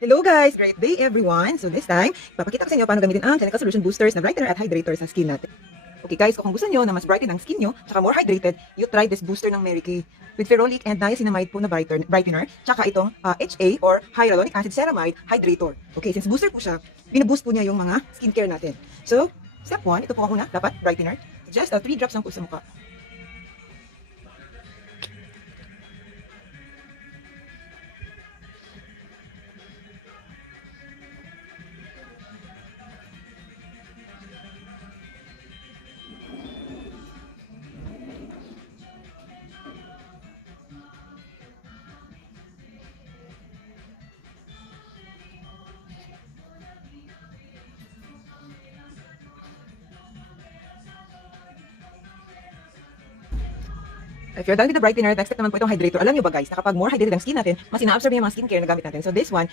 Hello guys! Great day everyone! So this time, papakita ko sa inyo paano gamitin ang Clinical Solution Boosters na brightener at hydrator sa skin natin. Okay guys, kung gusto nyo na mas brighten ang skin nyo, tsaka more hydrated, you try this booster ng Mary Kay. With ferulic and niacinamide po na brightener, tsaka itong HA or hyaluronic acid ceramide hydrator. Okay, since booster po siya, binaboost po niya yung mga skincare natin. So, step 1, ito po ang una, dapat brightener. Just 3 drops lang po sa mukha. If you're done with the brightener, next step naman po itong hydrator. Alam nyo ba guys, na kapag more hydrated ang skin natin, mas ina-absorb yung mga skincare na gamit natin. So this one,